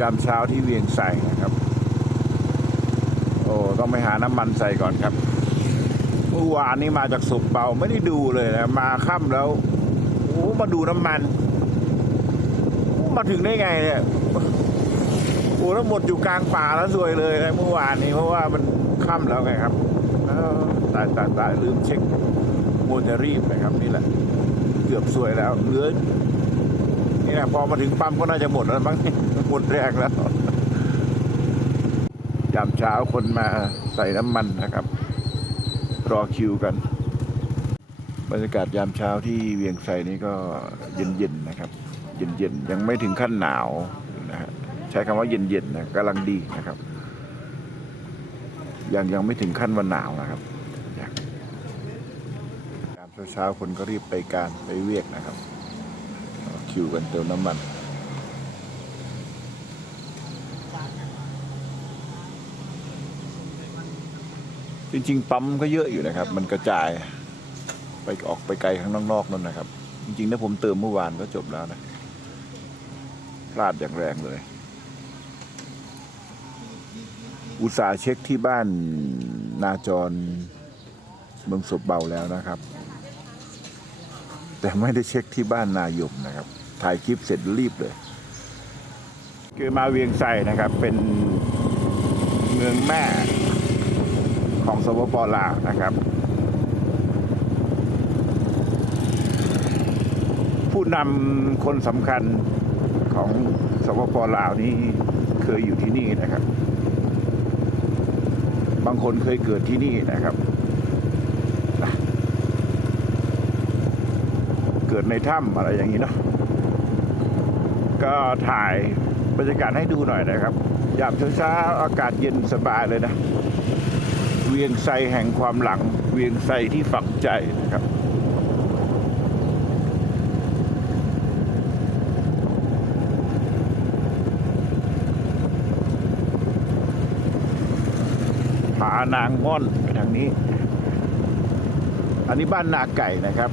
ยามเช้าที่เวียงใส่นะครับ โอ้ต้องไปหาน้ำมันใส่ก่อนครับเมื่อวานนี้มาจากสุบเบาไม่ได้ดูเลยนะมาค่ำแล้วโอ้มาดูน้ำมันโอ้มาถึงได้ไงเนี่ยโอ้แล้วหมดอยู่กลางป่าแล้วสวยเลยนะเมื่อวานนี้เพราะว่ามันค่ำแล้วไงครับตายตายตายลืมเช็คโมจะรีบนะครับนี่แหละ เกือบสวยแล้วเหลือนี่นะพอมาถึงปั๊มก็น่าจะหมดแล้วมั้ง มดแรกแล้วยามเช้าคนมาใส่น้ำมันนะครับ รอคิวกัน บรรยากาศยามเช้าที่เวียงไซนี้ก็เย็นๆนะครับ เย็นๆ ยังไม่ถึงขั้นหนาวนะฮะใช้คำว่าเย็นๆนะกำลังดีนะครับ ยังยังไม่ถึงขั้นว่าหนาวนะครับยามเช้าๆคนก็รีบไปการไปเวียกนะครับ คิวกันเติมน้ำมัน จริงๆ ปั๊มก็เยอะอยู่นะครับ มันกระจายไปออกไปไกลข้างนอกๆนั่นนะครับ จริงๆถ้าผมเติมเมื่อวานก็จบแล้วนะพลาดอย่างแรงเลย อุตสาห์เช็คที่บ้านนาจรเมืองศพเบาแล้วนะครับ แต่ไม่ได้เช็คที่บ้านนายมนะครับ ถ่ายคลิปเสร็จรีบเลย คือมาเวียงไส่นะครับเป็นเมืองแม่ ของสปปลาวนะครับ ผู้นำคนสำคัญของสปปลาวนี้เคยอยู่ที่นี่นะครับ บางคนเคยเกิดที่นี่นะครับ เกิดในถ้ำอะไรอย่างนี้เนาะก็ถ่ายบรรยากาศให้ดูหน่อยนะครับ ยามเช้าๆอากาศเย็นสบายเลยนะ เวียงไซแห่งความหลัง เวียงไซที่ฝังใจนะครับ ผานางม่อนไปทางนี้ อันนี้บ้านนาไก่นะครับ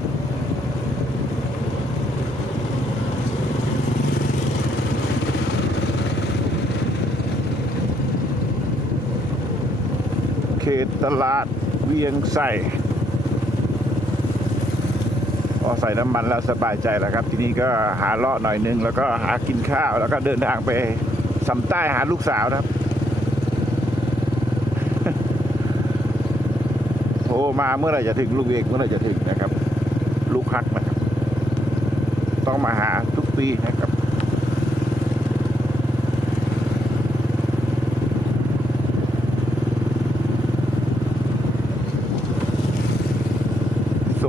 ตตลาดเวียงใส่พอใส่น้ำมันแล้วสบายใจแล้วครับ ทีนี้ก็หาเลาะหน่อยนึง แล้วก็หากินข้าวแล้วก็เดินทางไปสำใต้หาลูกสาวนะครับโทรมาเมื่อไหร่จะถึงลูกเอกเมื่อไหร่จะถึงนะครับ ลูกฮักนะครับ ต้องมาหาทุกปีนะครับ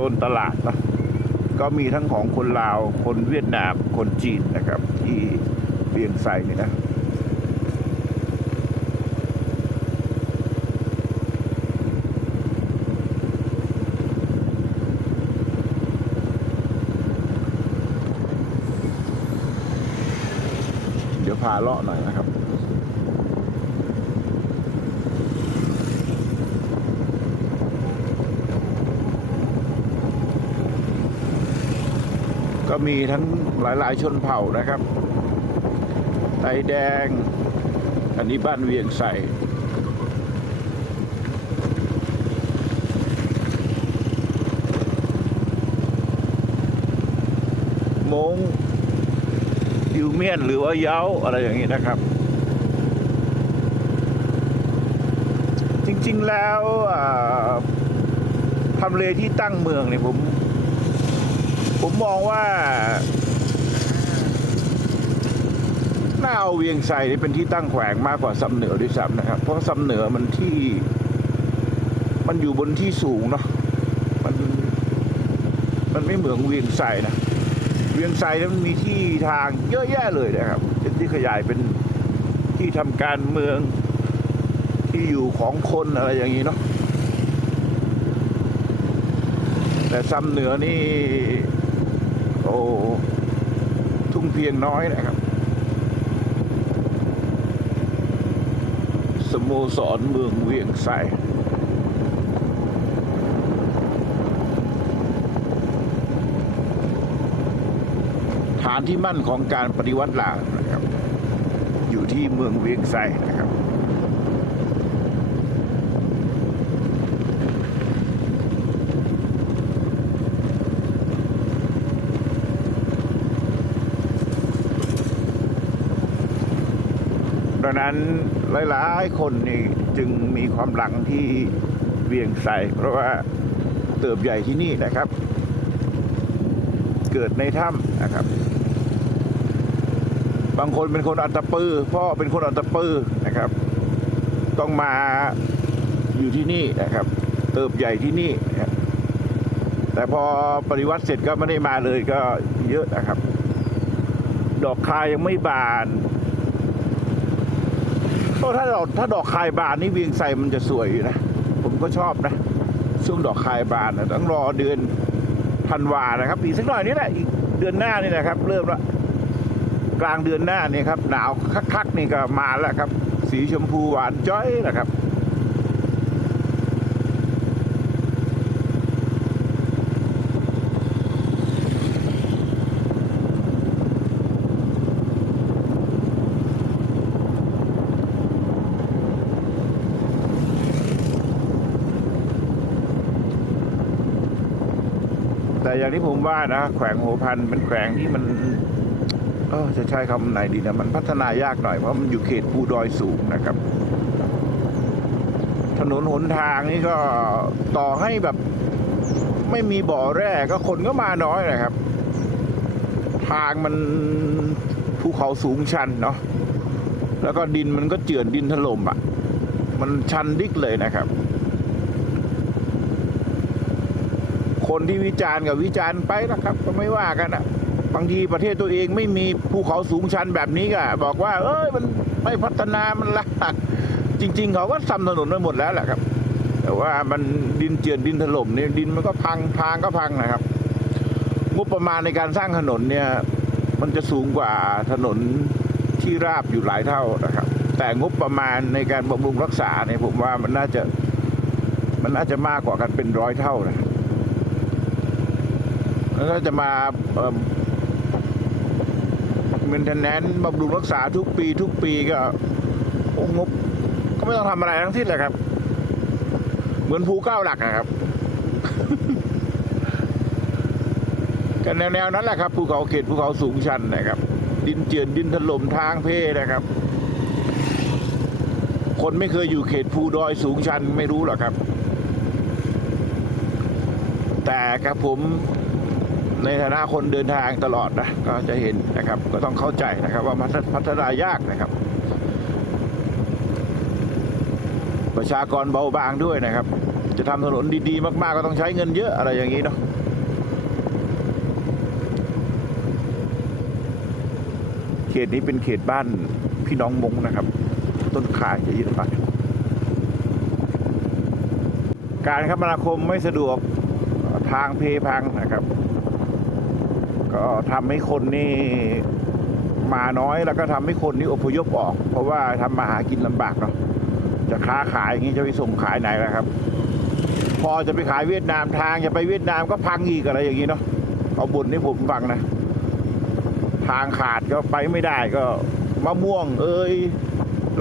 นตลาดนะก็มีทั้งของคนลาว คนเวียดนาม คนจีนนะครับ ที่เวียงไซนี่นะเดี๋ยวพาเลาะหน่อยนะครับ มีทั้งหลาย ๆ ชนเผ่านะครับไตแดง อันนี้บ้านเวียงใส่มงยูเมียนหรือว่าเย้าอะไรอย่างนี้นะครับ จริง ๆ แล้วทำเลที่ตั้งเมืองเนี่ยผม ผมมองว่าน่าเอาเวียงไซนี่เป็นที่ตั้งแขวงมากกว่าซำเหนือด้วยซ้ำนะครับ เพราะซำเหนือมันที่ มันอยู่บนที่สูงเนาะมัน มันไม่เหมือนเวียงไซนะเวียงไซนั้นมันมีที่ทางเยอะแยะเลยนะครับเป็นที่ขยายเป็นที่ทำการเมืองที่อยู่ของคนอะไรอย่างนี้เนาะแต่ซำเหนือนี่ โอ้ทุ่งเพียงน้อยนะครับ สโมสรเมืองเวียงไสฐานที่มั่นของการปฏิวัติลาวนะครับ อยู่ที่เมืองเวียงไซนะครับ นั้นหลายๆคนนี่จึงมีความหลังที่เวียงไซเพราะว่าเติบใหญ่ที่นี่นะครับ เกิดในถ้ำนะครับ บางคนเป็นคนอัตตปือพ่อเป็นคนอัตตปือนะครับ ต้องมาอยู่ที่นี่นะครับ เติบใหญ่ที่นี่แต่พอปฏิวัติเสร็จก็ไม่ได้มาเลยก็เยอะนะครับ ดอกคายยังไม่บาน ก็ถ้าดอกถ้าดอกคายบานนี่เวียงไสมันจะสวยอยู่นะ ผมก็ชอบนะ ช่วงดอกคายบานนะต้องรอเดือนธันวานะครับ อีกสักหน่อยนี่แหละอีกเดือนหน้านี่นะครับ เริ่มละกลางเดือนหน้านี่ครับ หนาวคักๆนี่ก็มาแล้วครับ สีชมพูหวานจ้อยนะครับ อย่างที่ผมว่านะแขวงหัวพันเป็นแขวงที่มันเออจะใช้คำไหนดีนะมันพัฒนายากหน่อยเพราะมันอยู่เขตภูดอยสูงนะครับ ถนนหนทางนี่ก็ต่อให้แบบ ไม่มีบ่อแร่ก็คนก็มาน้อยนะครับ ทางมันภูเขาสูงชันเนาะแล้วก็ดินมันก็เจือนดินถล่มอะ มันชันดิกเลยนะครับ คนที่วิจารณ์กับวิจารณ์ไปนะครับ ก็ไม่ว่ากันนะบางทีประเทศตัวเองไม่มีภูเขาสูงชันแบบนี้ก็บอกว่า เอ้ยมันไม่พัฒนามันลากจริง ๆ เขาก็ทำถนนไปหมดแล้วแหละครับ แต่ว่ามันดินเจือนดินถล่มเนี่ยดินมันก็พังทางก็พังนะครับ งบประมาณในการสร้างถนนเนี่ย มันจะสูงกว่าถนนที่ราบอยู่หลายเท่านะครับ แต่งบประมาณในการบำรุงรักษาเนี่ยผมว่ามันน่าจะมันน่าจะมากกว่ากันเป็นร้อยเท่านะ แล้วก็จะมาเมนเทนแนนบำรุงรักษาทุกปี ทุกปีก็องบก็ไม่ต้องทำอะไรทั้งสิ้นเลยครับ เหมือนภูเก้าหลักอะครับกันแนวๆนั้นแหละครับภูเขาเขตภูเขาสูงชันนะครับ ดินเจือนดินถล่มทางเพนะครับ คนไม่เคยอยู่เขตภูดอยสูงชันไม่รู้หรอกครับ แต่ครับผม ในฐานะคนเดินทางตลอดนะก็จะเห็นนะครับ ก็ต้องเข้าใจนะครับ ว่ามันพัฒนายากนะครับ ประชากรเบาบางด้วยนะครับ จะทำถนนดีๆ มากๆก็ต้องใช้เงินเยอะอะไรอย่างนี้เนาะเขตนี้เป็นเขตบ้านพี่น้องมงนะครับ ต้นขายจะเยอะมากการคมนาคมไม่สะดวกทางเพพังนะครับ ก็ทำให้คนนี่มาน้อยแล้วก็ทำให้คนนี่อพยพออก เพราะว่าทำมาหากินลำบากเนาะจะค้าขายอย่างนี้จะไปส่งขายไหนล่ะครับ พอจะไปขายเวียดนามทางจะไปเวียดนามก็พังอีกอะไรอย่างนี้เนาะเอาบุญให้ผมฟังนะ ทางขาดก็ไปไม่ได้ก็มะม่วง เอ้ย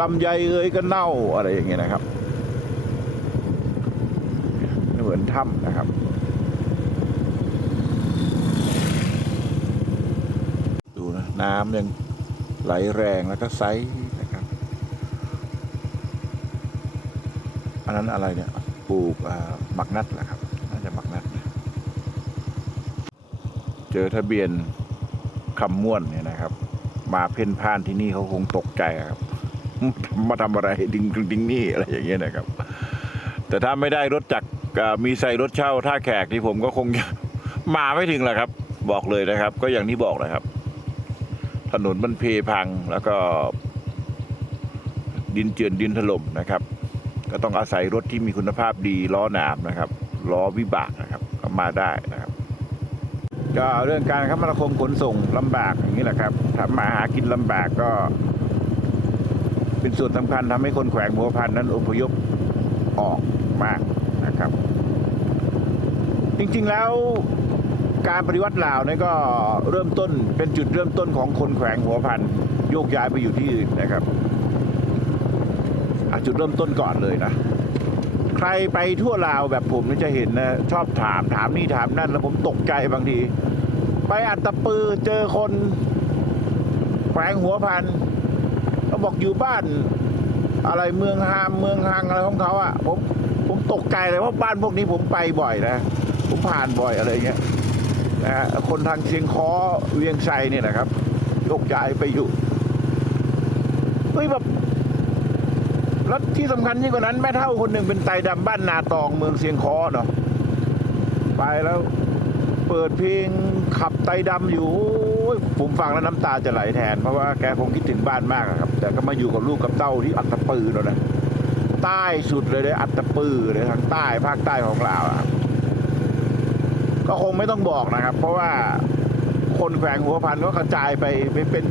ลำไยเอ้ยก็เน่าอะไรอย่างเงี้ยนะครับ เหมือนถ้ำนะครับ ดู น้ำยังไหลแรงแล้วก็ใสนะครับ อันนั้นอะไรเนี่ยปลูกหมักนัดแหละครับ น่าจะหมักนัดนะเจอทะเบียนคำม่วนเนี่ยนะครับ มาเพ่นพ่านที่นี่เขาคงตกใจครับมาทำอะไรดิงดิงนี่อะไรอย่างเงี้ยนะครับ แต่ถ้าไม่ได้รถจักรมีใส่รถเช่าท่าแขกที่ผมก็คงมาไม่ถึงแหละครับ บอกเลยนะครับ ก็อย่างที่บอกแหละครับ ถนนมันเพพังแล้วก็ดินเจือนดินถล่มนะครับ ก็ต้องอาศัยรถที่มีคุณภาพดีล้อหนามนะครับล้อวิบากนะครับก็มาได้นะครับ ก็เรื่องการคมนาคมขนส่งลำบากอย่างนี้แหละครับทำมาหากินลำบากก็ เป็นส่วนสำคัญทำให้คนแขวงหัวพันนั้นอพยพออกมากนะครับ จริงๆแล้ว การปฏิวัติลาวเนี่ยก็เริ่มต้นเป็นจุดเริ่มต้นของคนแขวงหัวพันโยกย้ายไปอยู่ที่อื่นนะครับจุดเริ่มต้นก่อนเลยนะ ใครไปทั่วลาวแบบผมนี่จะเห็นนะ ชอบถามถามนี่ถามนั่น แล้วผมตกใจบางที ไปอัตตปือเจอคนแขวงหัวพันก็บอกอยู่บ้านอะไรเมืองฮามเมืองฮังอะไรของเขาอะผมผมตกใจเลยเพราะบ้านพวกนี้ผมไปบ่อยนะ ผมผ่านบ่อยอะไรเงี้ย นะคนทางเชียงคอเวียงชัยเนี่ยนะครับยกย้ายไปอยู่เฮ้ยแบบแล้วที่สำคัญยิ่งกว่านั้นแม่เท่าคนหนึ่งเป็นไตดำบ้านนาตองเมืองเชียงคอเนาะไปแล้วเปิดเพลงขับไตดำอยู่ผมฟังแล้วน้ำตาจะไหลแทน เพราะว่าแกคงคิดถึงบ้านมากอะครับ แต่ก็มาอยู่กับลูกกับเต้าที่อัตตปือแล้วนะใต้สุดเลยเลยอัตตปือเลยทางใต้ภาคใต้ของลาวอะครับ ก็คงไม่ต้องบอกนะครับ เพราะว่าคนแขวงหัวพันก็กระจายไปไปเป็น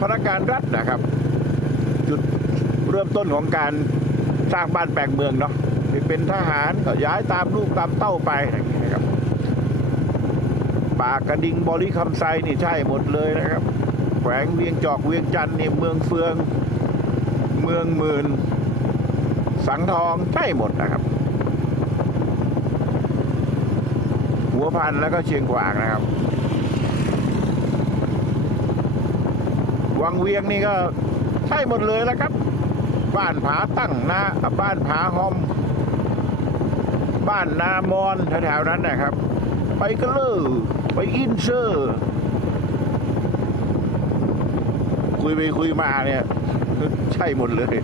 พนักงานรัฐนะครับ จุดเริ่มต้นของการสร้างบ้านแปลงเมืองเนาะไปเป็นทหารก็ย้ายตามลูกตามเต้าไปอย่างนี้นะครับปากกระดิ่งบริคำไซนี่ใช่หมดเลยนะครับ แขวงเวียงจอกเวียงจันทร์นี่เมืองเฟือง เมืองหมื่น สังทองใช่หมดนะครับ หัวพันแล้วก็เชียงขวางนะครับ วังเวียงนี่ก็ใช่หมดเลยแล้วครับ บ้านผาตั้งนาบ้านผาหอม บ้านนามอนแถวๆนั้นนะครับ ไปกันเลยไปอินเซอร์ คุยไปคุยมาเนี่ย ใช่หมดเลย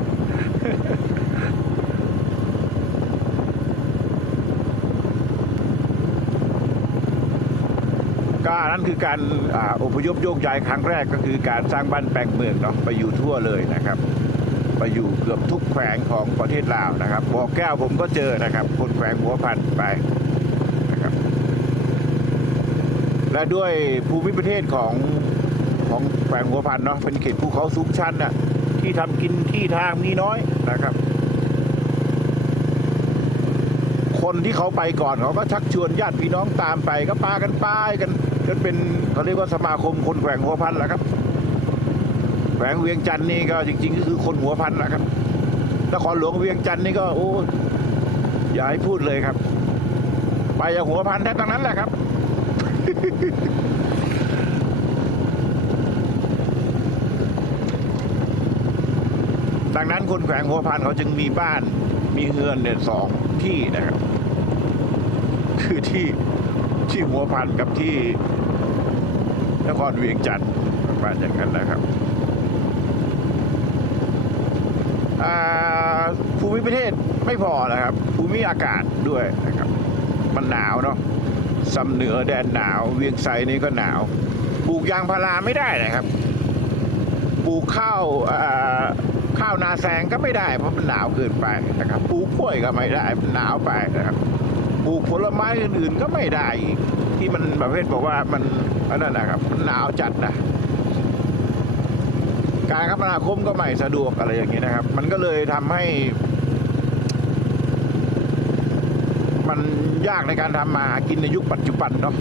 นั้นคือการออพยพโยกย้ายครั้งแรกก็คือการสร้างบ้านแปลงเมืองเนาะไปอยู่ทั่วเลยนะครับ ไปอยู่เกือบทุกแขวงของประเทศลาวนะครับบ่อแก้วผมก็เจอนะครับ คนแขวงหัวพันไปนะครับ และด้วยภูมิประเทศของของแขวงหัวพันเนาะเป็นเขตภูเขาสูงชันน่ะที่ทำกินที่ทางมีน้อยนะครับ คนที่เขาไปก่อนเขาก็ชักชวนญาติพี่น้องตามไปก็ปากันป้ายกัน จนเป็นเขาเรียกว่าสมาคมคนแขวงหัวพันแหละครับแขวงเวียงจันทร์นี่ก็จริง ๆ ก็คือคนหัวพันนะครับนครหลวงเวียงจันทร์นี่ก็โอ้อย่าให้พูดเลยครับ ไปอย่างหัวพันแท้ทั้งนั้นแหละครับดังนั้นคนแขวงหัวพันเขาจึงมีบ้านมีเฮือนเนี่ยสองที่นะครับ คือที่ ที่หัวพันกับที่นครเวียงจันทร์ประมาณอย่างนั้นนะครับภูมิประเทศไม่พอนะครับ ภูมิอากาศด้วยนะครับ มันหนาวเนาะซำเหนือแดนหนาว เวียงไซนี่ก็หนาว ปลูกยางพาราไม่ได้นะครับ ปลูกข้าวข้าวนาแซงก็ไม่ได้เพราะมันหนาวเกินไปนะครับ ปลูกกล้วยก็ไม่ได้มันหนาวไปนะครับ ปลูกผลไม้อื่นๆก็ไม่ได้อีกที่มันประเภทบอกว่ามันอันนั้นนะครับมันหนาวจัดนะการคมนาคมก็ไม่สะดวกอะไรอย่างนี้นะครับ มันก็เลยทำให้ มันยากในการทำมาหากินในยุคปัจจุบันเนาะ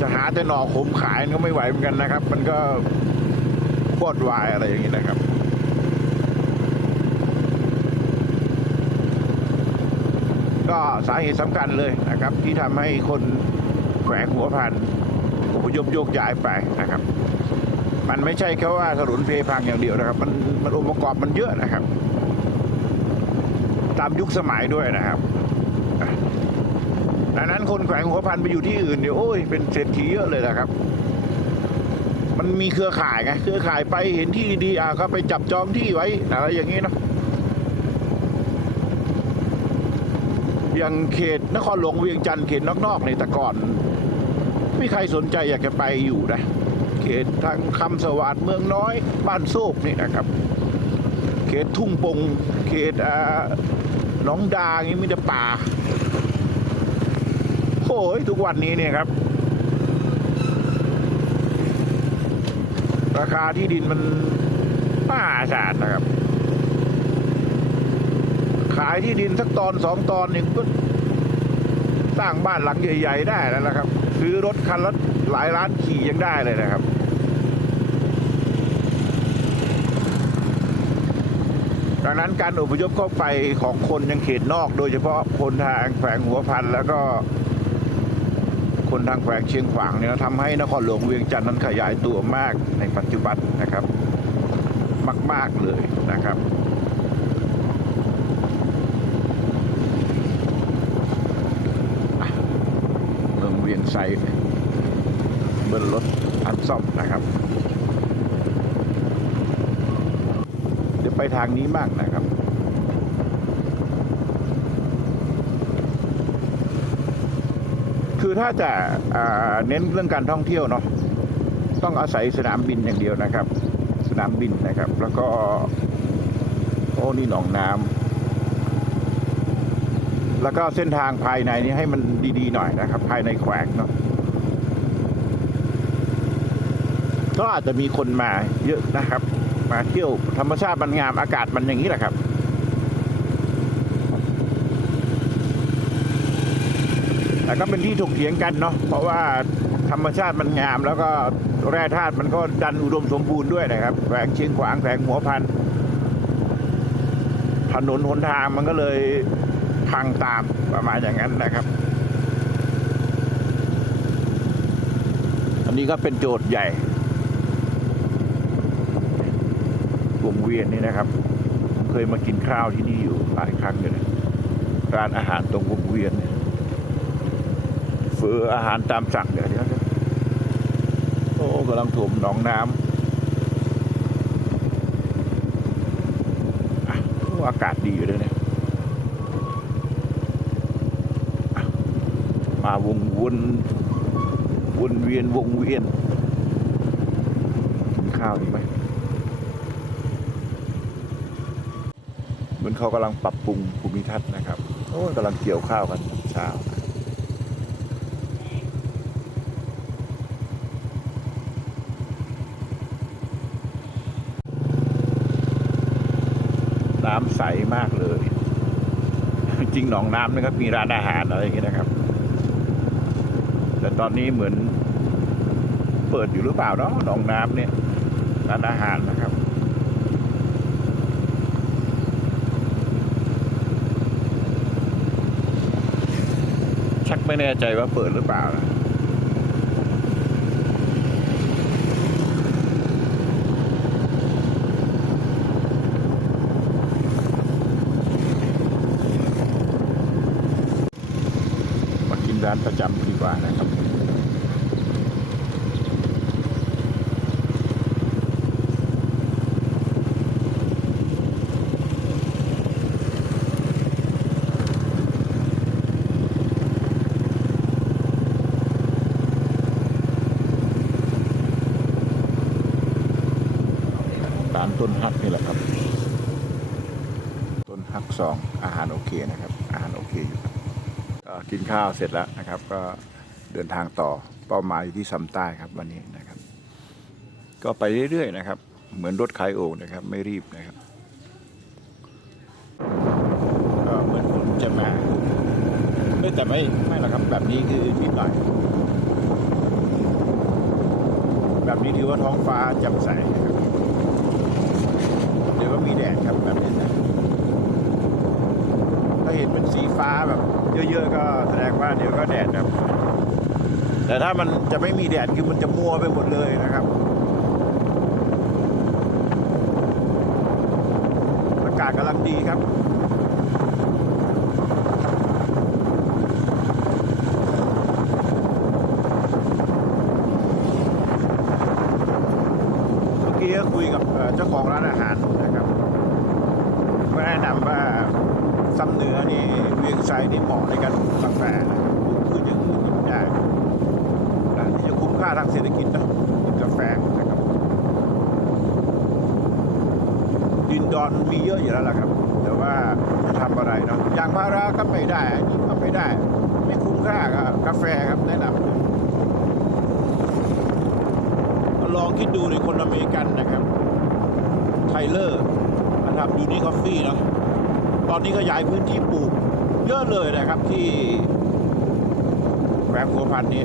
จะหาแต่หน่อขมขายก็ไม่ไหวเหมือนกันนะครับ มันก็โคตรวายอะไรอย่างนี้นะครับ ก็สาเหตุสำคัญเลยนะครับ ที่ทำให้คนแขวงหัวพันอพยพโยกย้ายไปนะครับ มันไม่ใช่แค่ว่าถนนเพพังอย่างเดียวนะครับ มันมันองค์ประกอบมันเยอะนะครับ ตามยุคสมัยด้วยนะครับดังนั้นคนแขวงหัวพันไปอยู่ที่อื่นเนี่ยโอ้ยเป็นเศรษฐีเยอะเลยนะครับ มันมีเครือข่ายไงเครือข่ายไปเห็นที่ดีๆอะก็ไปจับจองที่ไว้อะไรอย่างนี้เนาะ อย่างเขตนครหลวงเวียงจันทร์เขตนอกๆในแต่ก่อนไม่มีใครสนใจอยากจะไปอยู่นะ เขตทางคำสวัสดเมืองน้อย บ้านโซกนี่นะครับ เขตทุ่งปง เขตอ่าหนองดาอย่างนี้มีแต่ป่าโอ้ยทุกวันนี้เนี่ยครับ ราคาที่ดินมันมหาศาลนะครับายที่ดินสักตอนสองตอนหนึ่งก็สร้างบ้านหลังใหญ่ ๆ ได้แล้วนะครับ ซื้อรถคันละหลายล้านขี่ยังได้เลยนะครับดังนั้นการอพยพเข้าไปของคนยังเขตนอก โดยเฉพาะคนทางแขวงหัวพันแล้วก็คนทางแขวงเชียงขวางเนี่ยทำให้นครหลวงเวียงจันทร์นั้นขยายตัวมากในปัจจุบันนะครับ มาก ๆเลยนะครับ เมืองเวียงไซเบิ้ลรถอันซ่อมนะครับ เดี๋ยวไปทางนี้มากนะครับคือถ้าจะาเน้นเรื่องการท่องเที่ยวเนาะต้องอาศัยสนามบินอย่างเดียวนะครับ สนามบินนะครับ แล้วก็ โอ้นี่หนองน้ำ แล้วก็เส้นทางภายในนี้ให้มันดีๆหน่อยนะครับ ภายในแขวงเนาะก็อาจจะมีคนมาเยอะนะครับ มาเที่ยวธรรมชาติมันงามอากาศมันอย่างนี้แหละครับแต่ก็เป็นที่ถกเถียงกันเนาะเพราะว่าธรรมชาติมันงาม แล้วก็แร่ธาตุมันก็ดันอุดมสมบูรณ์ด้วยนะครับแขวงเชียงขวางแขวงหัวพันถนนหนทางมันก็เลย พังตามประมาณอย่างนั้นนะครับ อันนี้ก็เป็นโจทย์ใหญ่วงเวียนนี่นะครับ เคยมากินข้าวที่นี่อยู่หลายครั้งเลยร้านอาหารตรงวงเวียนเนี่ยเฟออาหารตามสั่งเดี๋ยวเดี๋ยวเดี๋ยวโอ้กำลังถมหนองน้ำอากาศดีอยู่เลยนะ มาวงวนวนเวียนวงเวียนกินข้าวดีไหมเหมือนเขากำลังปรับปรุงภูมิทัศน์นะครับโอ้ยกำลังเกี่ยวข้าวกันเช้าน้ำใสมากเลย จริงหนองน้ำนี่ก็มีร้านอาหารอะไรอย่างเงี้ยนะครับแตอนนี้เหมือนเปิดอยู่หรือเปล่าเนาะหนองน้ำเนี่ยร้านอาหารนะครับ ชักไม่แน่ใจว่าเปิดหรือเปล่านะมากินร้านประจำดีกว่านะครับ ร้านต้นฮักนี่แหละครับ ต้นฮักสองอาหารโอเคนะครับ อาหารโอเคอยู่ครับกินข้าวเสร็จแล้วนะครับ ก็เดินทางต่อเป้าหมายอยู่ที่ซ้ำใต้ครับวันนี้นะครับ ก็ไปเรื่อยๆนะครับ เหมือนรถขายโอ่งนะครับ ไม่รีบนะครับก็เหมือนฝนจะมาไม่แต่ไม่ไม่หรอกครับ แบบนี้คือนิดหน่อยแบบนี้ถือว่าท้องฟ้าแจ่มใสครับเดี๋ยวก็มีแดดครับแบบนี้นะ ถ้าเห็นเป็นสีฟ้าแบบเยอะๆก็แสดงว่าเดี๋ยวก็แดดครับแต่ถ้ามันจะไม่มีแดดคือมันจะมัวไปหมดเลยนะครับ อากาศกำลังดีครับ เมื่อกี้ก็คุยกับเอ่อเจ้าของร้านอาหารนะครับก็แนะนำว่าซ้ำเหนือนี่เวียงไซนี่เหมาะในการปลูกกาแฟนะครับปลูกพืชอย่างอื่นไม่ได้นะที่จะคุ้มค่าทางเศรษฐกิจนะกินกาแฟนะครับ ดินดอนมีเยอะอยู่แล้วล่ะครับ แต่ว่าจะทำอะไรเนาะยางพาราก็ไม่ได้อันนี้ก็ไม่ได้ ไม่คุ้มค่ากับกาแฟครับแนะนำเลย ลองคิดดูในคนอเมริกันนะครับไทเลอร์นะครับยูนิคอฟฟี่เนาะตอนนี้ขยายพื้นที่ปลูก เยอะเลยนะครับที่แขวงหัวพันนี้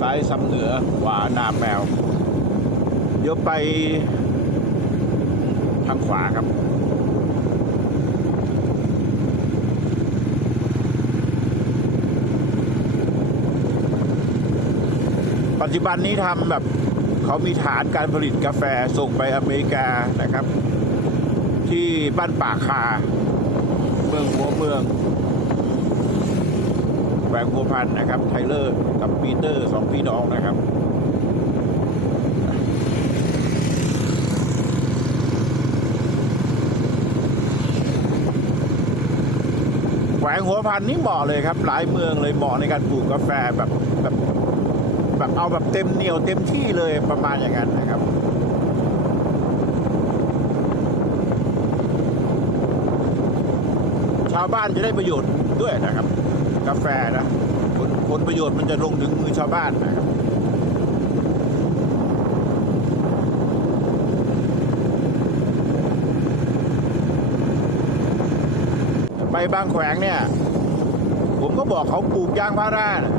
ซ้ายซ้ำเหนือขวานาแมว เดี๋ยวไปทางขวาครับปัจจุบันนี้ทำแบบ เขามีฐานการผลิตกาแฟส่งไปอเมริกานะครับ ที่บ้านป่าคา เมืองหัวเมืองแหวงหัวพันธ์นะครับ ไทเลอร์กับปีเตอร์สองพี่น้องนะครับแขวงหัวพันนี่เหมาะเลยครับ หลายเมืองเลยเหมาะในการปลูกกาแฟแบบแบบ แบบเอาแบบเต็มเหนียวเต็มที่เลยประมาณอย่างนั้นนะครับชาวบ้านจะได้ประโยชน์ด้วยนะครับ กาแฟนะผลผลประโยชน์มันจะลงถึงมือชาวบ้านนะครับไปบางแขวงเนี่ย ผมก็บอกเขาปลูกยางพารานะ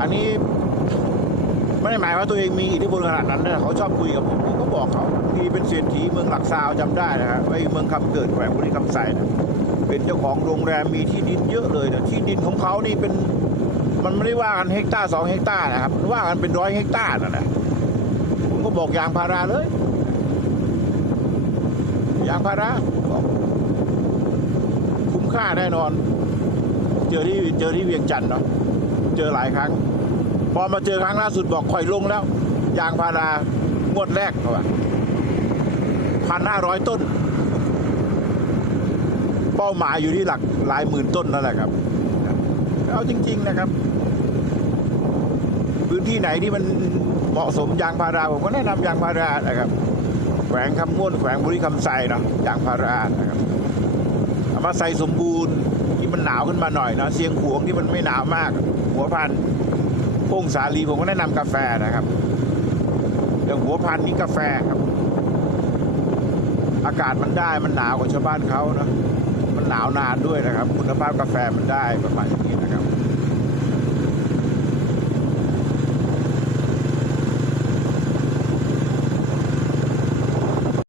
อันนี้ไม่ได้หมายว่าตัวเองมีอิทธิพลขนาดนั้นนะเขาชอบคุยกับผมผมก็บอกเขามีเป็นเศรษฐีเมืองหลักซาวจำได้นะฮะไอ้เมืองคำเกิดแขวงบุรีคำไซนะเป็นเจ้าของโรงแรมมีที่ดินเยอะเลยนะที่ดินของเขานี่เป็นมันไม่ได้ว่ากันเฮกตาร์สองเฮกตาร์นะครับว่ากันเป็นร้อยเฮกตาร์นะนะผมก็บอกยางพาราเลยยางพาราบอกคุ้มค่าแน่นอน เจอที่เจอที่เวียงจันทร์เนาะเจอหลายครั้ง พอมาเจอครั้งล่าสุดบอกข่อยลงแล้ว ยางพารางวดแรกเขาว่าพันห้าร้อยต้น เป้าหมายอยู่ที่หลักหลายหมื่นต้นนั่นแหละครับ เอาจริง ๆนะครับ พื้นที่ไหนที่มันเหมาะสมยางพาราผมก็แนะนำยางพารานะครับ แขวงคำม่วนแขวงบุรีคำไซเนาะยางพารานะครับเอามาใส่สมบูรณ์ที่มันหนาวขึ้นมาหน่อยเนาะเสียงขวงที่มันไม่หนาวมาก หัวพันธุ์ พงสาลีผมก็แนะนำกาแฟนะครับอย่างหัวพันนี้กาแฟครับ อากาศมันได้มันหนาวกว่าชาวบ้านเขานะมันหนาวนานด้วยนะครับ คุณภาพกาแฟมันได้ประมาณ